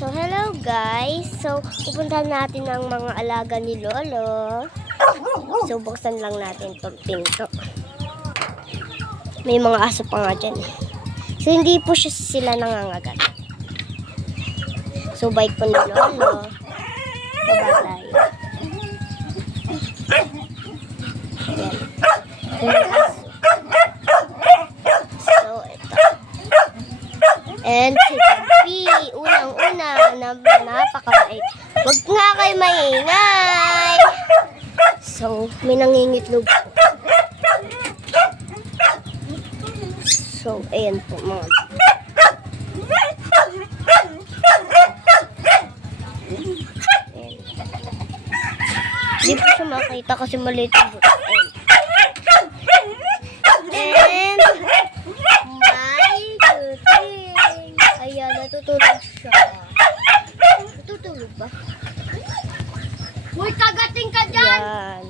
So, hello guys. So, pupuntahan natin ang mga alaga ni Lolo. So, buksan lang natin itong pinto. May mga aso pa nga dyan. So, hindi po sila nangangagat. So, bike po ni Lolo. Baba tayo. Ayan. Yung aso. So, ito. And si Papi, unang-una, napakabait. Huwag nga kayo maingay. So, may nangingitlog po. So, ayan po mga. Ayan. Hindi po siya makita kasi maliit yung buto. Ayan. And, my kuting. Ayan, natutulog siya. Natutulog ba? Uy, kagating ka dyan! Ayan.